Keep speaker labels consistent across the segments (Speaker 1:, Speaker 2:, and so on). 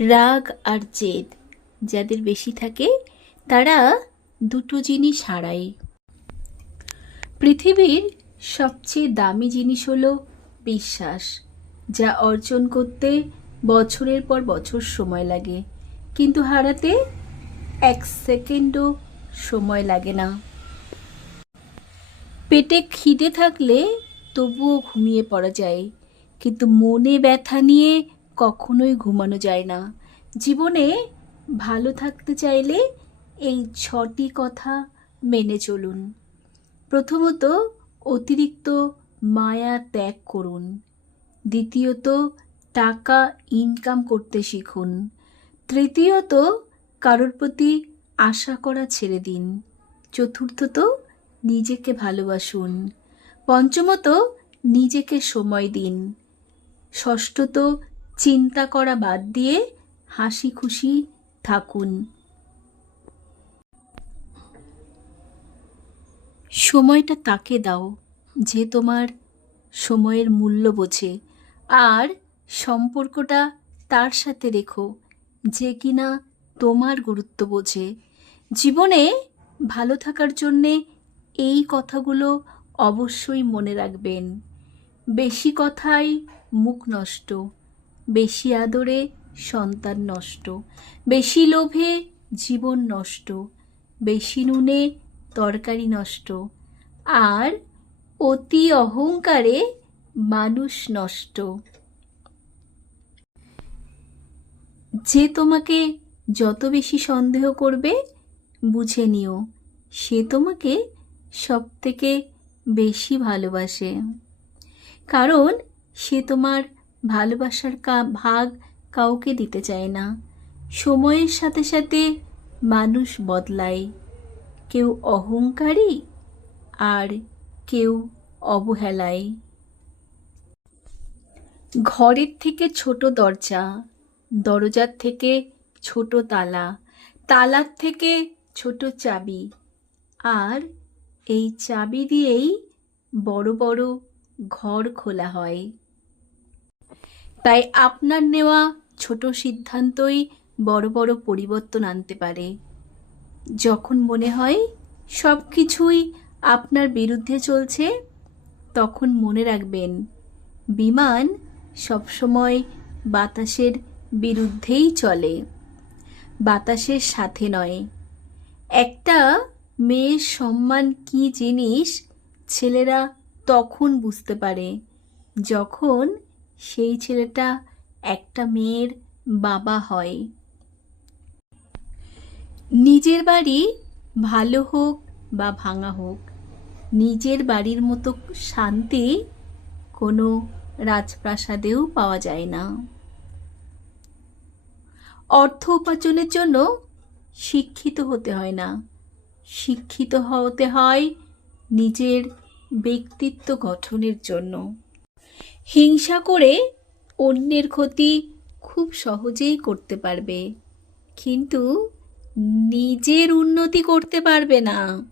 Speaker 1: রাগ আর জেদ যাদের বেশি থাকে, তারা দুটো জিনিস হারায়। পৃথিবীর সবচেয়ে দামি জিনিস হলো বিশ্বাস, যা অর্জন করতে বছরের পর বছর সময় লাগে, কিন্তু হারাতে এক সেকেন্ডও সময় লাগে না। পেটে খিদে থাকলে তবুও ঘুমিয়ে পড়া যায়, কিন্তু মনে ব্যথা নিয়ে কখনোই ঘুমানো যায় না। জীবনে ভালো থাকতে চাইলে এই ছটি কথা মেনে চলুন। প্রথমত, অতিরিক্ত মায়া ত্যাগ করুন। দ্বিতীয়ত, টাকা ইনকাম করতে শিখুন। তৃতীয়ত, কারোর প্রতি আশা করা ছেড়ে দিন। চতুর্থত, নিজেকে ভালোবাসুন। পঞ্চমত, নিজেকে সময় দিন। ষষ্ঠত চিন্তা করা বাদ দিয়ে হাসি খুশি থাকুন। সময়টা তাকে দাও, যে তোমার সময়ের মূল্য বোঝে। আর সম্পর্কটা তার সাথে রেখো, যে কিনা তোমার গুরুত্ব বোঝে। জীবনে ভালো থাকার জন্যে এই কথাগুলো অবশ্যই মনে রাখবেন। বেশি কথাই মুখ নষ্ট। বেশি আদরে সন্তান নষ্ট, বেশি লোভে জীবন নষ্ট, বেশি নুনে তরকারি নষ্ট, আর অতি অহংকারে মানুষ নষ্ট। যে তোমাকে যত বেশি সন্দেহ করবে, বুঝে নিও, সে তোমাকে সব থেকে বেশি ভালোবাসে। কারণ সে তোমার ভালোবাসার কা, ভাগ কাউকে দিতে চায় না। সময়ের সাথে সাথে মানুষ বদলায়। কেউ অহংকারী আর কেউ অবহেলায়। ঘরের থেকে ছোট দরজা, দরজার থেকে ছোট তালা, তালার থেকে ছোট চাবি আর এই চাবি দিয়েই বড় বড় ঘর খোলা হয়। তাই আপনার নেওয়া ছোট সিদ্ধান্তই বড় বড় পরিবর্তন আনতে পারে। যখন মনে হয় সব কিছুই আপনার বিরুদ্ধে চলছে, তখন মনে রাখবেন, বিমান সবসময় বাতাসের বিরুদ্ধেই চলে, বাতাসের সাথে নয়। একটা মেয়ের সম্মান কি জিনিস ছেলেরা তখন বুঝতে পারে, যখন সেই ছেলেটা একটা মেয়ের বাবা হয়। নিজের বাড়ি ভালো হোক বা ভাঙা হোক, নিজের বাড়ির মতো শান্তি কোনো রাজপ্রাসাদেও পাওয়া যায় না। অর্থ উপার্জনের জন্য শিক্ষিত হতে হয় না। শিক্ষিত হতে হয় নিজের ব্যক্তিত্ব গঠনের জন্য। হিংসা করে অন্যের ক্ষতি খুব সহজেই করতে পারবে। কিন্তু নিজের উন্নতি করতে পারবে না।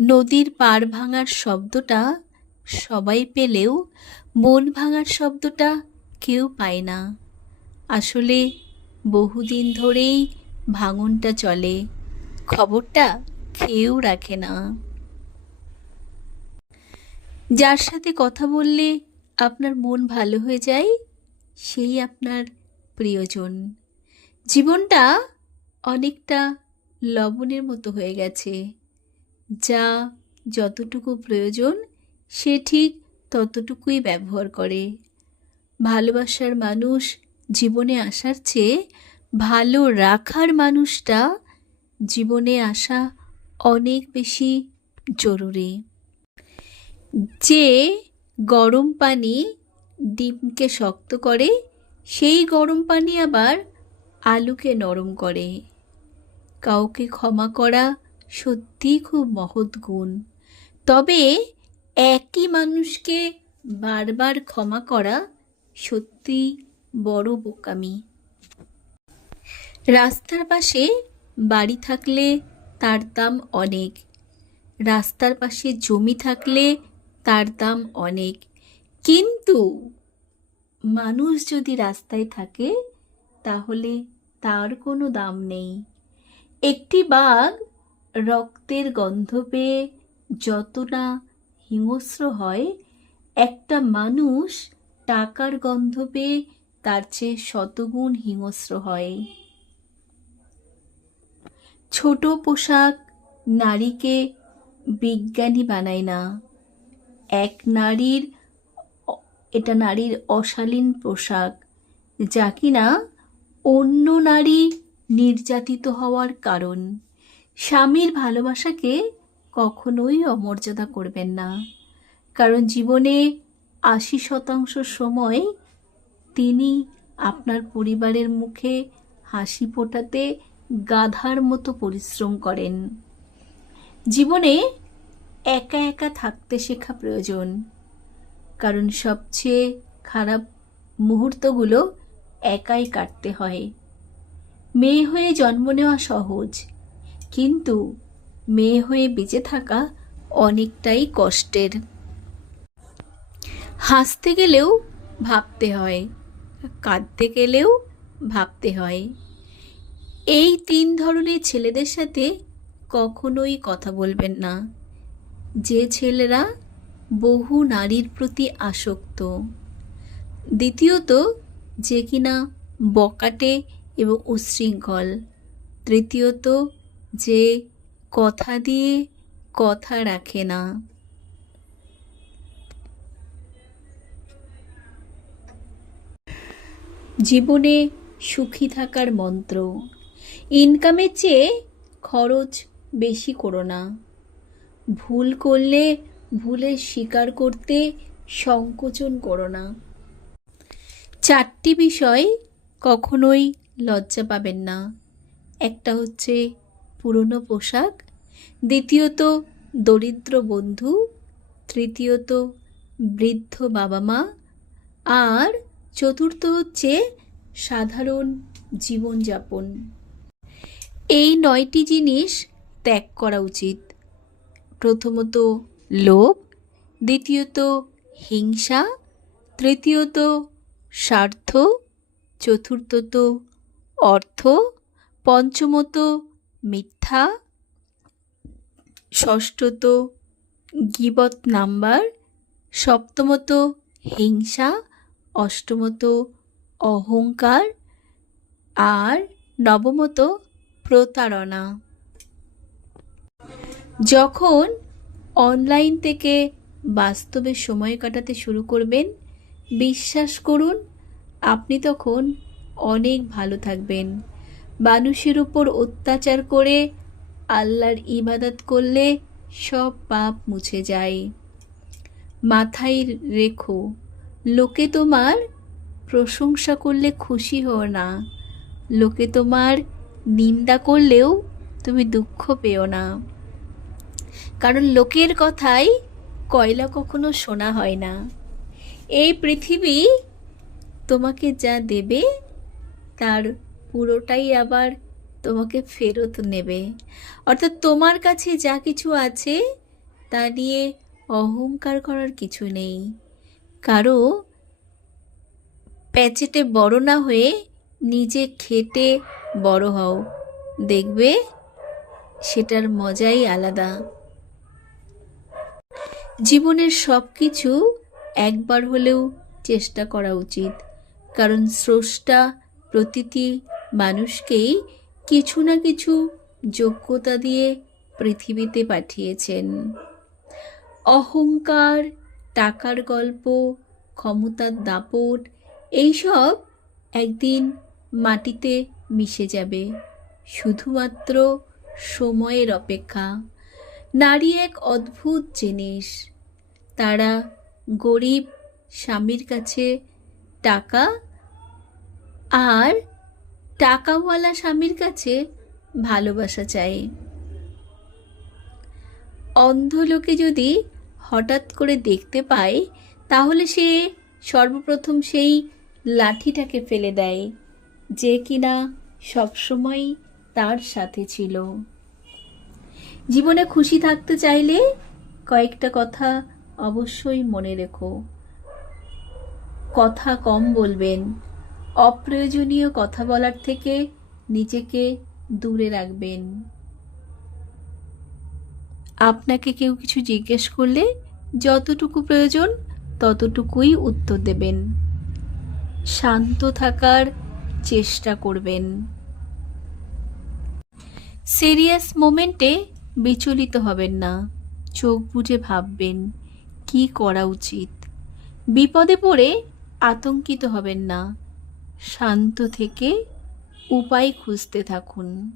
Speaker 1: নদীর পাড় ভাঙার শব্দটা সবাই পেলেও মন ভাঙার শব্দটা কেউ পায় না। আসলে বহুদিন ধরেই ভাঙনটা চলে, খবরটা কেউ রাখে না। যার সাথে কথা বললে আপনার মন ভালো হয়ে যায়, সেই আপনার প্রিয়জন। জীবনটা অনেকটা লবণের মতো হয়ে গেছে। যা যতটুকু প্রয়োজন, সে ঠিক ততটুকুই ব্যবহার করে। ভালোবাসার মানুষ জীবনে আসার চেয়ে ভালো রাখার মানুষটা জীবনে আসা অনেক বেশি জরুরি। যে গরম পানি ডিমকে শক্ত করে, সেই গরম পানি আবার আলুকে নরম করে। কাউকে ক্ষমা করা সত্যিই খুব মহৎ গুণ। তবে একই মানুষকে বারবার ক্ষমা করা সত্যি বড় বোকামি। রাস্তার পাশে বাড়ি থাকলে তার দাম অনেক। রাস্তার পাশে জমি থাকলে তার দাম অনেক। কিন্তু মানুষ যদি রাস্তায় থাকে, তাহলে তার কোনো দাম নেই। একটি বাঘ রক্তের গন্ধ পেয়ে যত না হিংস্র হয়, একটা মানুষ টাকার গন্ধ পেয়ে তার চেয়ে শতগুণ হিংস্র হয়। ছোট পোশাক নারীকে বিজ্ঞানী বানায় না। এক নারীর এটা নারীর অশালীন পোশাক, যা কিনা অন্য নারী নির্যাতিত হওয়ার কারণ। স্বামীর ভালোবাসাকে কখনোই অমর্যাদা করবেন না। কারণ জীবনে আশি শতাংশ সময় তিনি আপনার পরিবারের মুখে হাসি ফোটাতে গাধার মতো পরিশ্রম করেন। জীবনে একা একা থাকতে শেখা প্রয়োজন। কারণ সবচেয়ে খারাপ মুহূর্তগুলো একাই কাটতে হয়। মেয়ে হয়ে জন্ম নেওয়া সহজ, কিন্তু মেয়ে হয়ে বেঁচে থাকা অনেকটাই কষ্টের। হাসতে গেলেও ভাবতে হয়, কাঁদতে গেলেও ভাবতে হয়। এই তিন ধরনের ছেলেদের সাথে কখনোই কথা বলবেন না। যে ছেলেরা বহু নারীর প্রতি আসক্ত। দ্বিতীয়ত, যে কিনা বকাটে এবং উচ্ছৃঙ্খল তৃতীয়ত, যে কথা দিয়ে কথা রাখে না। জীবনে সুখী থাকার মন্ত্র, ইনকামের চেয়ে খরচ বেশি করো না। ভুল করলে ভুলের স্বীকার করতে সংকোচন করো না। চারটি বিষয় কখনোই লজ্জা পাবেন না। একটা হচ্ছে পুরনো পোশাক, দ্বিতীয়ত দরিদ্র বন্ধু, তৃতীয়ত বৃদ্ধ বাবা মা, আর চতুর্থ হচ্ছে সাধারণ জীবনযাপন। এই নয়টি জিনিস ত্যাগ করা উচিত। প্রথমত লোভ, দ্বিতীয়ত হিংসা, তৃতীয়ত স্বার্থ, চতুর্থত অর্থ, পঞ্চমত মিথ্যা, ষষ্ঠত গিবত নাম্বার, সপ্তমত হিংসা, অষ্টমত অহংকার, আর নবমত প্রতারণা। যখন অনলাইন থেকে বাস্তবে সময় কাটাতে শুরু করবেন, বিশ্বাস করুন, আপনি তখন অনেক ভালো থাকবেন। মানুষের উপর অত্যাচার করে আল্লাহর ইবাদত করলে সব পাপ মুছে যায়। মাথায় রেখো, লোকে তোমার প্রশংসা করলে খুশি হও না। লোকে তোমার নিন্দা করলেও তুমি দুঃখ পেও না। কারণ লোকের কথাই কয়লা কখনো শোনা হয় না। এই পৃথিবী তোমাকে যা দেবে, তার পুরোটাই আবার তোমাকে ফেরত নেবে। অর্থাৎ তোমার কাছে যা কিছু আছে, তা নিয়ে অহংকার করার কিছু নেই। কারও প্যাচেটে বড় না হয়ে নিজে খেটে বড় হও। দেখবে, সেটার মজাই আলাদা। জীবনের সব কিছু একবার হলেও চেষ্টা করা উচিত। কারণ স্রষ্টা প্রতিটি মানুষকেই কিছু না কিছু যোগ্যতা দিয়ে পৃথিবীতে পাঠিয়েছেন। অহংকার, টাকার গল্প, ক্ষমতার দাপট, এইসব একদিন মাটিতে মিশে যাবে। শুধুমাত্র সময়ের অপেক্ষা। নারী এক অদ্ভুত জিনিস। তারা গরিব স্বামীর কাছে টাকা আর টাকাওয়ালা স্বামীর কাছে ভালোবাসা চায়। অন্ধ লোকে যদি হঠাৎ করে দেখতে পায়, তাহলে সে সর্বপ্রথম সেই লাঠিটাকে ফেলে দেয়, যে কিনা সবসময় তার সাথে ছিল। জীবনে খুশি থাকতে চাইলে কয়েকটা কথা অবশ্যই মনে রেখো। কথা কম বলবেন। অপ্রয়োজনীয় কথা বলার থেকে নিজেকে দূরে রাখবেন। আপনাকে কেউ কিছু জিজ্ঞেস করলে যতটুকু প্রয়োজন ততটুকুই উত্তর দেবেন। শান্ত থাকার চেষ্টা করবেন। সিরিয়াস মোমেন্টে বিচলিত হবেন না। চোখ বুজে ভাববেন। কি করা উচিত? বিপদে পড়ে আতঙ্কিত হবেন না। শান্ত থেকে উপায় খুঁজতে থাকুন।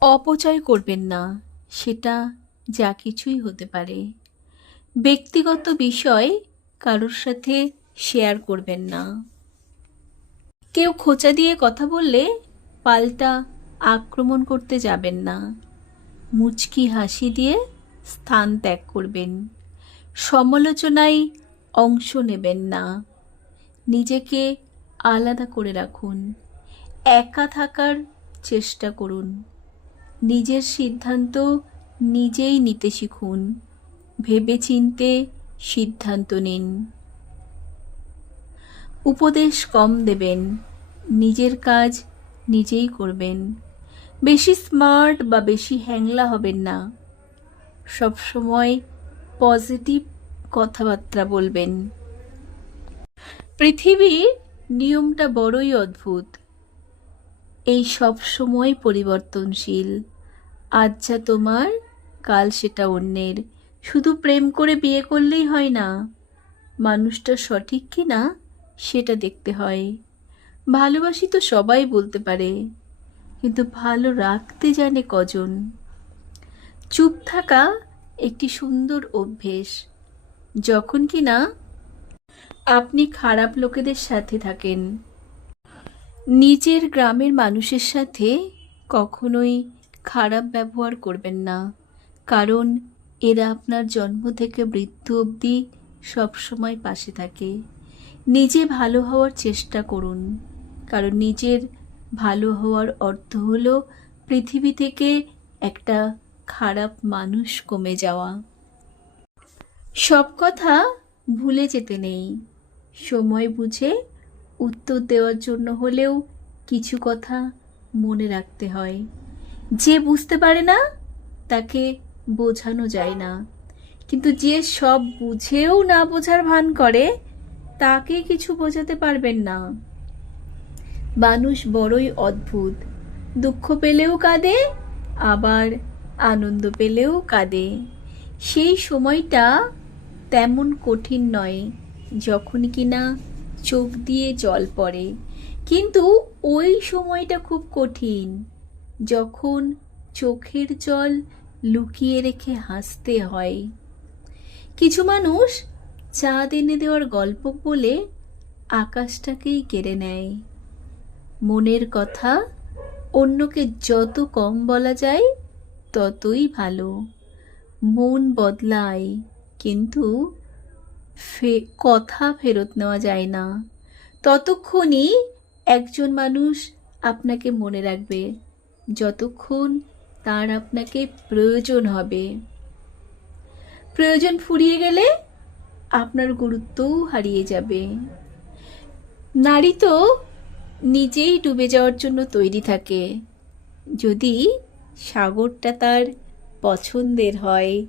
Speaker 1: অপচয় করবেন না, সেটা যা কিছুই হতে পারে। ব্যক্তিগত বিষয় কারোর সাথে শেয়ার করবেন না। কেউ খোঁচা দিয়ে কথা বললে পাল্টা আক্রমণ করতে যাবেন না। মুচকি হাসি দিয়ে স্থান ত্যাগ করবেন। সমালোচনায় অংশ নেবেন না। নিজেকে আলাদা করে রাখুন। একা থাকার চেষ্টা করুন। নিজের সিদ্ধান্ত নিজেই নিতে শিখুন। ভেবেচিন্তে সিদ্ধান্ত নিন। উপদেশ কম দেবেন। নিজের কাজ নিজেই করবেন। বেশি স্মার্ট বা বেশি হ্যাংলা হবেন না। সবসময় পজিটিভ কথাবার্তা বলবেন। পৃথিবীর নিয়মটা বড়ই অদ্ভুত। এই সব সময় পরিবর্তনশীল। আজ যা তোমার, কাল সেটা অন্যের। শুধু প্রেম করে বিয়ে করলেই হয় না। মানুষটা সঠিক কি না, সেটা দেখতে হয়। ভালোবাসি তো সবাই বলতে পারে। কিন্তু ভালো রাখতে জানে কজন? চুপ থাকা একটি সুন্দর অভ্যেস। যখন কি না, আপনি খারাপ লোকেদের সাথে থাকেন। নিজের গ্রামের মানুষের সাথে কখনোই খারাপ ব্যবহার করবেন না। কারণ এরা আপনার জন্ম থেকে মৃত্যু অবধি সবসময় পাশে থাকে। নিজে ভালো হওয়ার চেষ্টা করুন। কারণ নিজের ভালো হওয়ার অর্থ হলো পৃথিবী থেকে একটা খারাপ মানুষ কমে যাওয়া। সব কথা ভুলে যেতে নেই। সময় বুঝে উত্তর দেওয়ার জন্য হলেও কিছু কথা মনে রাখতে হয়। যে বুঝতে পারে না, তাকে বোঝানো যায় না। কিন্তু যে সব বুঝেও না বোঝার ভান করে, তাকে কিছু বোঝাতে পারবেন না। মানুষ বড়ই অদ্ভুত। দুঃখ পেলেও কাঁদে, আবার আনন্দ পেলেও কাঁদে। সেই সময়টা তেমন কঠিন নয়, যখন কিনা চোখ দিয়ে জল পড়ে। কিন্তু ওই সময়টা খুব কঠিন, যখন চোখের জল লুকিয়ে রেখে হাসতে হয়। কিছু মানুষ চাঁদ এনে দেওয়ার গল্প বলে আকাশটাকেই কেড়ে নেয়। মনের কথা অন্যকে যত কম বলা যায় ততই ভালো। মন বদলায়, কিন্তু ফে, কথা ফেরত নেওয়া যায় না। ততক্ষণই একজন মানুষ আপনাকে মনে রাখবে। যতক্ষণ তার আপনাকে প্রয়োজন হবে। প্রয়োজন ফুরিয়ে গেলে আপনার গুরুত্বও হারিয়ে যাবে। নারী তো নিজেই ডুবে যাওয়ার জন্য তৈরি থাকে। যদি সাগরটা তার পছন্দের হয়।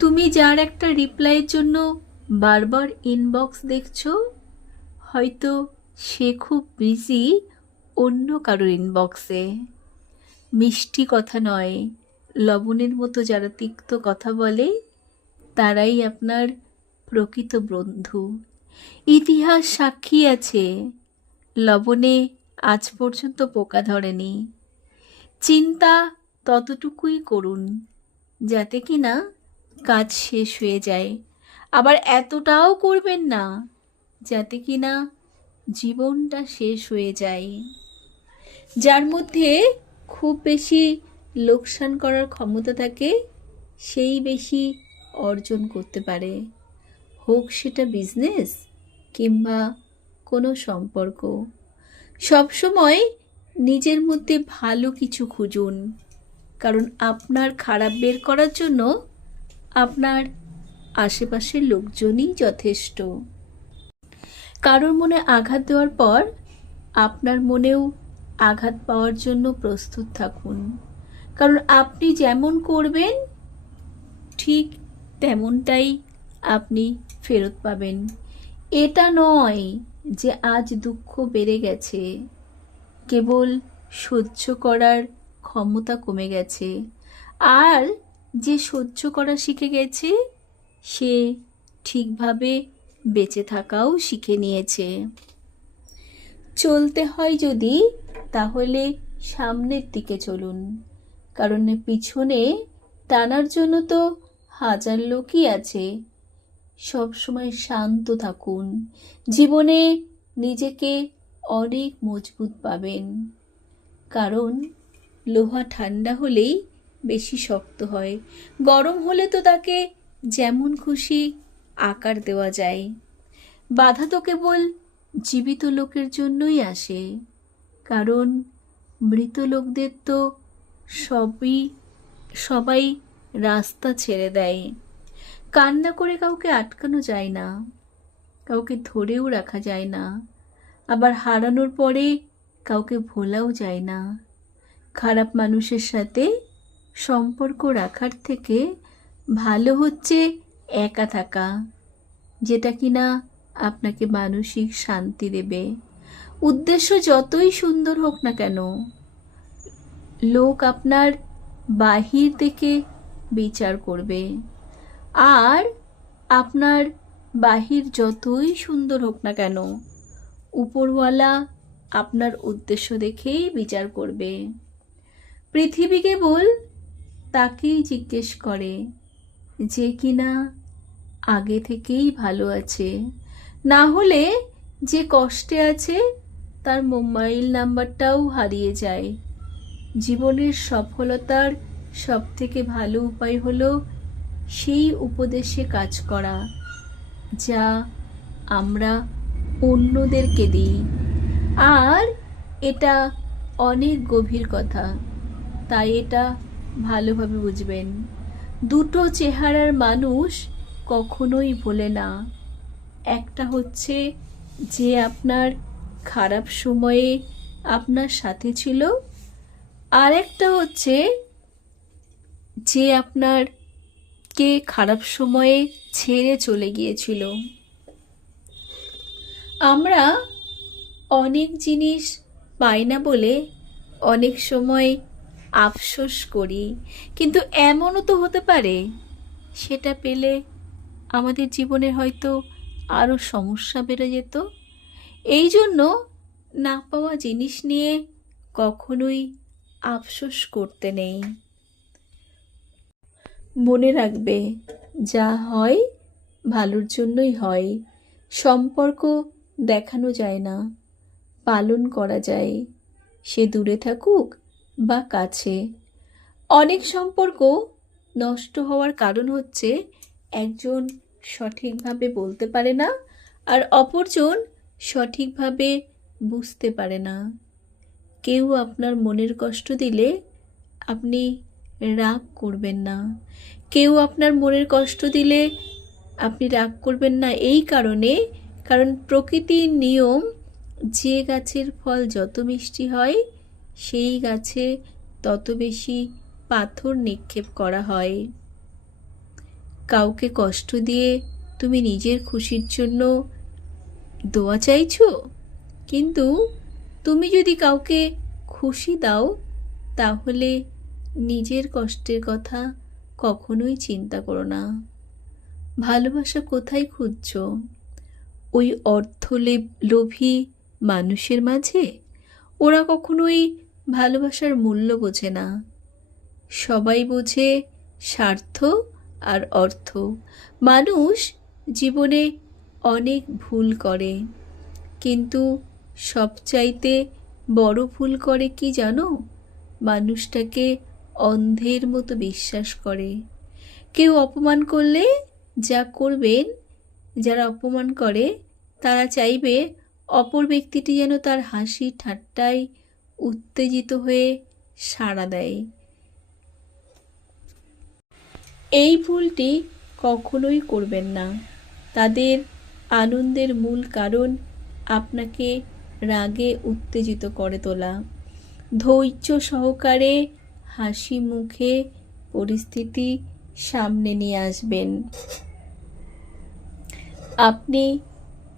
Speaker 1: তুমি যার একটা রিপ্লাইয়ের জন্য বারবার ইনবক্স দেখছ, হয়তো সে খুব বিজি অন্য কারোর ইনবক্সে মিষ্টি কথা নয়, লবণের মতো যারা তিক্ত কথা বলে, তারাই আপনার প্রকৃত বন্ধু। ইতিহাস সাক্ষী আছে, লবণে আজ পর্যন্ত পোকা ধরেনি। চিন্তা ততটুকুই করুন, যাতে কি না কাজ শেষ হয়ে যায়। আবার এতটাও করবেন না, যাতে কি না জীবনটা শেষ হয়ে যায়। যার মধ্যে খুব বেশি লোকসান করার ক্ষমতা থাকে, সেই বেশি অর্জন করতে পারে। হোক সেটা বিজনেস কিংবা কোনো সম্পর্ক। সবসময় নিজের মধ্যে ভালো কিছু খুঁজুন। কারণ আপনার খারাপ বের করার জন্য আপনার আশেপাশের লোকজনই যথেষ্ট। কারোর মনে আঘাত দেওয়ার পর আপনার মনেও আঘাত পাওয়ার জন্য প্রস্তুত থাকুন। কারণ আপনি যেমন করবেন, ঠিক তেমনটাই আপনি ফেরত পাবেন। এটা নয় যে আজ দুঃখ বেড়ে গেছে। কেবল সহ্য করার ক্ষমতা কমে গেছে। আর যে সহ্য করা শিখে গেছে, সে ঠিকভাবে বেঁচে থাকাও শিখে নিয়েছে। চলতে হয় যদি, তাহলে সামনের দিকে চলুন। কারণ পিছনে টানার জন্য তো হাজার লোকই আছে। সব সময় শান্ত থাকুন। জীবনে নিজেকে অনেক মজবুত পাবেন। কারণ লোহা ঠান্ডা হলেই বেশি শক্ত হয়। গরম হলে তো তাকে যেমন খুশি আকার দেওয়া যায়। বাধা তো কেবল জীবিত লোকের জন্যই আসে। কারণ মৃত লোকদের তো সবই, সবাই রাস্তা ছেড়ে দেয়। কান্না করে কাউকে আটকানো যায় না। কাউকে ধরেও রাখা যায় না। আবার হারানোর পরে কাউকে ভোলাও যায় না। খারাপ মানুষের সাথে সম্পর্ক রাখার থেকে ভালো হচ্ছে একা থাকা, যেটা কিনা আপনাকে মানসিক শান্তি দেবে। উদ্দেশ্য যতই সুন্দর হোক না কেন, লোক আপনার বাহির থেকে বিচার করবে। আর আপনার বাহির যতই সুন্দর হোক না কেন উপরওয়ালা আপনার উদ্দেশ্য দেখেই বিচার করবে। পৃথিবী কেবল তাকেই জিজ্ঞেস করে যে কিনা আগে থেকেই ভালো আছে। না হলে যে কষ্টে আছে তার মোবাইল নাম্বারটাও হারিয়ে যায়। জীবনের সফলতার সব থেকে ভালো উপায় হলো সেই উপদেশে কাজ করা, যা আমরা অন্যদেরকে দিই। আর এটা অনেক গভীর কথা, তাই এটা ভালোভাবে বুঝবেন। দুটো চেহারার মানুষ কখনোই ভোলে না। একটা হচ্ছে যে আপনার খারাপ সময়ে আপনার সাথে ছিল আর একটা হচ্ছে যে আপনার কে খারাপ সময়ে ছেড়ে চলে গিয়েছিল। আমরা অনেক জিনিস পাই না বলে অনেক সময় আফসোস করি। কিন্তু এমনও তো হতে পারে, সেটা পেলে আমাদের জীবনে হয়তো আরও সমস্যা বেড়ে যেত। এই জন্য না পাওয়া জিনিস নিয়ে কখনোই আফসোস করতে নেই। মনে রাখবে, যা হয় ভালোর জন্যই হয়। সম্পর্ক দেখানো যায় না। পালন করা যায়। সে দূরে থাকুক বা কাছে। অনেক সম্পর্ক নষ্ট হওয়ার কারণ হচ্ছে একজন সঠিকভাবে বলতে পারে না আর অপরজন সঠিকভাবে বুঝতে পারে না। কেউ আপনার মনের কষ্ট দিলে আপনি রাগ করবেন না। কেউ আপনার মনের কষ্ট দিলে আপনি রাগ করবেন না। এই কারণে কারণ প্রকৃতির নিয়ম, যে গাছের ফল যত মিষ্টি হয়, সেই গাছে তত বেশি পাথর নিক্ষেপ করা হয়। কাউকে কষ্ট দিয়ে তুমি নিজের খুশির জন্য দোয়া চাইছো? কিন্তু তুমি যদি কাউকে খুশি দাও, তাহলে নিজের কষ্টের কথা কখনোই চিন্তা করো না। ভালোবাসা কোথায় খুঁজছ? ওই অর্থ লোভী মানুষের মাঝে? ওরা কখনোই ভালোবাসার মূল্য বোঝে না। সবাই বোঝে স্বার্থ আর অর্থ। মানুষ জীবনে অনেক ভুল করে। কিন্তু সবচাইতে বড় ভুল করে কি জানো? মানুষটাকে অন্ধের মতো বিশ্বাস করে। কেউ অপমান করলে যা করবেন যারা অপমান করে, তারা চাইবে অপর ব্যক্তিটি যেন তার হাসি ঠাট্টায় উত্তেজিত হয়ে সাড়া দেয়। এই ভুলটি কখনোই করবেন না। তাদের আনন্দের মূল কারণ আপনাকে রাগে উত্তেজিত করে তোলা। ধৈর্য সহকারে হাসি মুখে পরিস্থিতি সামনে নিয়ে আসবেন। আপনি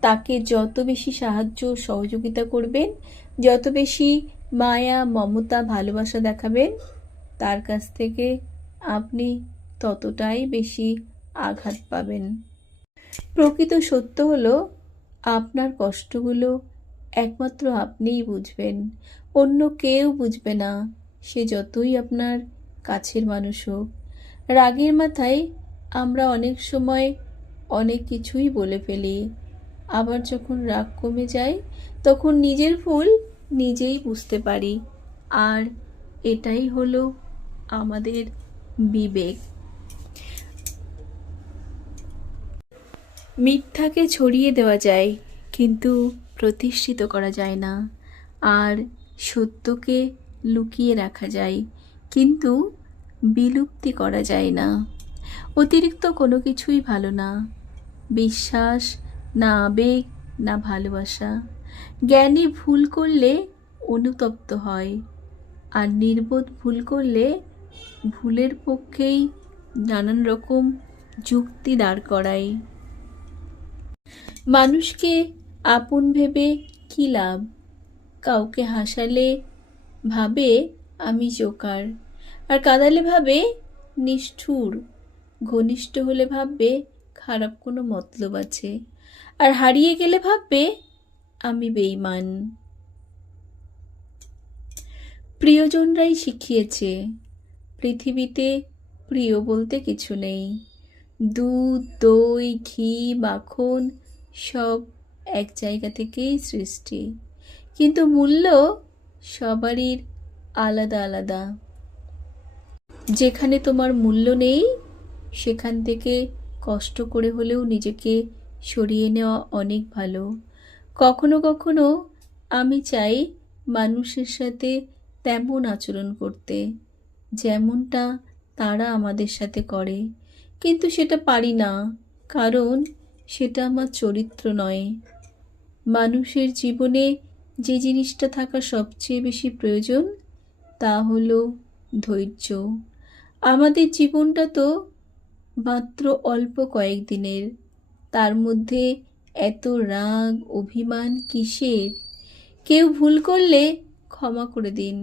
Speaker 1: তাকে যত বেশি সাহায্য সহযোগিতা করবেন, যত বেশি মায়া, মমতা, ভালোবাসা দেখাবেন, তার কাছ থেকে আপনি ততটাই বেশি আঘাত পাবেন। প্রকৃত সত্য হলো, আপনার কষ্টগুলো একমাত্র আপনিই বুঝবেন। অন্য কেউ বুঝবে না, সে যতই আপনার কাছের মানুষ হোক। রাগের মাথায় আমরা অনেক সময় অনেক কিছুই বলে ফেলি। আবার যখন রাগ কমে যায়, তখন নিজের ভুল নিজেই বুঝতে পারি। আর এটাই হলো আমাদের বিবেক। মিথ্যাকে ছড়িয়ে দেওয়া যায়, কিন্তু প্রতিষ্ঠিত করা যায় না। আর সত্যকে লুকিয়ে রাখা যায়, কিন্তু বিলুপ্তি করা যায় না। অতিরিক্ত কোনো কিছুই ভালো না। বিশ্বাস, না আবেগ, না ভালোবাসা। জ্ঞানী ভুল করলে অনুতপ্ত হয়, আর নির্বোধ ভুল করলে ভুলের পক্ষেই নানান রকম যুক্তি দাঁড় করায়। মানুষকে আপন ভেবে কী লাভ? কাউকে হাসালে ভাবে, আমি জোকার। আর কাঁদালে ভাবে, নিষ্ঠুর। ঘনিষ্ঠ হলে ভাববে খারাপ কোনো মতলব আছে। আর হারিয়ে গেলে ভাববে, আমি বেইমান প্রিয়জনরাই শিখিয়েছে, পৃথিবীতে প্রিয় বলতে কিছু নেই। দুধ, দই, ঘি, মাখন সব এক জায়গা থেকেই সৃষ্টি। কিন্তু মূল্য সবারই আলাদা আলাদা। যেখানে তোমার মূল্য নেই, সেখান থেকে কষ্ট করে হলেও নিজেকে সরিয়ে নেওয়া অনেক ভালো। কখনো কখনো আমি চাই মানুষের সাথে তেমন আচরণ করতে, যেমনটা তারা আমাদের সাথে করে। কিন্তু সেটা পারি না, কারণ সেটা আমার চরিত্র নয়। মানুষের জীবনে যে জিনিসটা থাকা সবচেয়ে বেশি প্রয়োজন, তা হলো ধৈর্য। আমাদের জীবনটা তো মাত্র অল্প কয়েকদিনের। তার মধ্যে এত রাগ, অভিমান কিসের? কেউ ভুল করলে ক্ষমা করে দিন।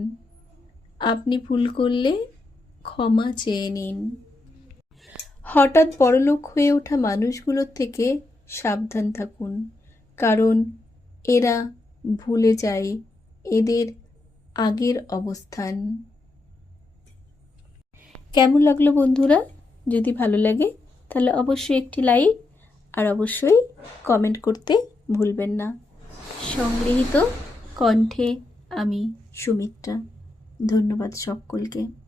Speaker 1: আপনি ভুল করলে ক্ষমা চেয়ে নিন। হঠাৎ বড়লোক হয়ে ওঠা মানুষগুলোর থেকে সাবধান থাকুন, কারণ এরা ভুলে যায় এদের আগের অবস্থান। কেমন লাগল বন্ধুরা? যদি ভালো লাগে, তাহলে অবশ্যই একটি লাইক আর অবশ্যই কমেন্ট করতে ভুলবেন না। সংগৃহীত কণ্ঠে আমি সুমিত্রা। ধন্যবাদ সকলকে।